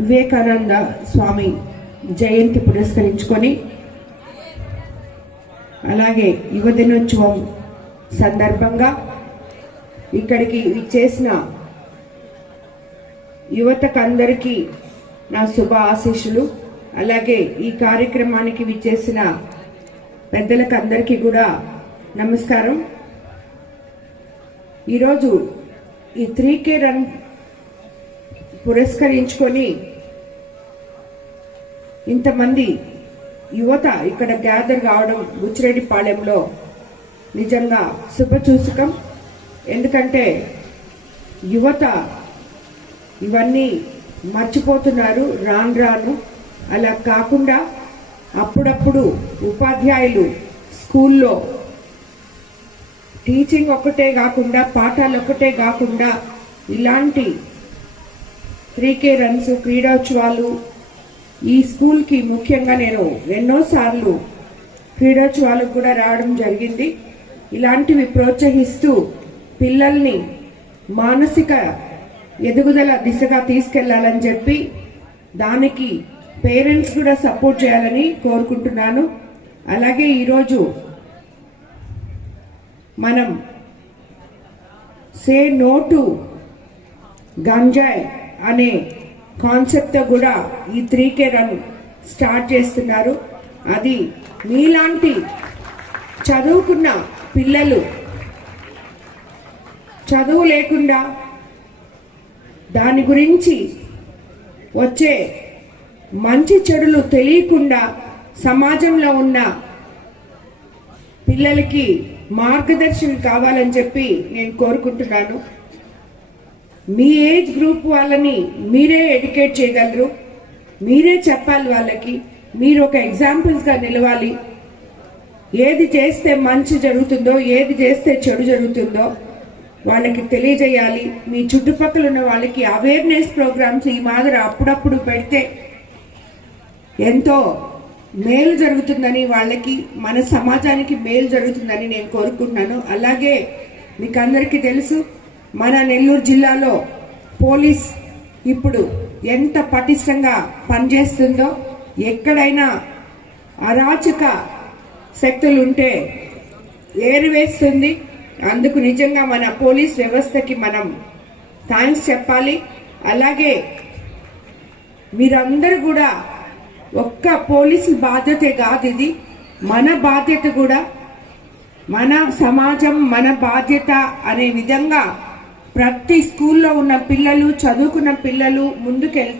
వివేకానంద స్వామి జయంతి పురస్కరించుకొని అలాగే యువ దినోత్సవం సందర్భంగా ఇక్కడికి ఇచ్చేసిన యువతకందరికీ నా శుభ ఆశీస్సులు. అలాగే ఈ కార్యక్రమానికి విచ్చేసిన పెద్దలకందరికీ కూడా నమస్కారం. ఈరోజు ఈ త్రీ కే రన్ పురస్కరించుకొని ఇంతమంది యువత ఇక్కడ గ్యాదర్ కావడం బుచ్చిరెడ్డిపాళెంలో నిజంగా శుభసూచకం ఎందుకంటే యువత ఇవన్నీ మర్చిపోతున్నారు రాను రాను. అలా కాకుండా అప్పుడప్పుడు ఉపాధ్యాయులు స్కూల్లో టీచింగ్ ఒక్కటే కాకుండా పాఠాలు ఒక్కటే కాకుండా ఇలాంటి త్రీ కే రన్స్ క్రీడోత్సవాలు ఈ స్కూల్కి ముఖ్యంగా నేను ఎన్నోసార్లు క్రీడోత్సవాలకు కూడా రావడం జరిగింది. ఇలాంటివి ప్రోత్సహిస్తూ పిల్లల్ని మానసిక ఎదుగుదల దిశగా తీసుకెళ్ళాలని చెప్పి దానికి పేరెంట్స్ కూడా సపోర్ట్ చేయాలని కోరుకుంటున్నాను. అలాగే ఈరోజు మనం సే నో టు గంజాయ్ అనే కాన్సెప్ట్తో కూడా ఈ త్రీ కే రన్ స్టార్ట్ చేస్తున్నారు. అది మీలాంటి చదువుకున్న పిల్లలు చదువు లేకుండా దాని గురించి వచ్చే మంచి చెడులు తెలియకుండా సమాజంలో ఉన్న పిల్లలకి మార్గదర్శనం కావాలని చెప్పి నేను కోరుకుంటున్నాను. మీ ఏజ్ గ్రూప్ వాళ్ళని మీరే ఎడ్యుకేట్ చేయగలరు? మీరే చెప్పాలి వాళ్ళకి మీరు ఒక ఎగ్జాంపుల్స్గా నిలవాలి. ఏది చేస్తే మంచి జరుగుతుందో ఏది చేస్తే చెడు జరుగుతుందో వాళ్ళకి తెలియజేయాలి. మీ చుట్టుపక్కల ఉన్న వాళ్ళకి అవేర్నెస్ ప్రోగ్రామ్స్ ఈ మాదిరి అప్పుడప్పుడు పెడితే ఎంతో మేలు జరుగుతుందని వాళ్ళకి మన సమాజానికి మేలు జరుగుతుందని నేను కోరుకుంటున్నాను. అలాగే మీకు అందరికీ తెలుసు మన నెల్లూరు జిల్లాలో పోలీస్ ఇప్పుడు ఎంత పటిష్టంగా పనిచేస్తుందో ఎక్కడైనా అరాచక శక్తులు ఉంటే ఏరివేస్తుంది. అందుకు నిజంగా మన పోలీస్ వ్యవస్థకి మనం థ్యాంక్స్ చెప్పాలి. అలాగే మీరందరూ కూడా ఒక్క పోలీసు బాధ్యతే కాదు ఇది. మన బాధ్యత కూడా మన సమాజం మన బాధ్యత అనే విధంగా ప్రతి స్కూల్లో ఉన్న పిల్లలు చదువుకున్న పిల్లలు ముందుకెళ్తే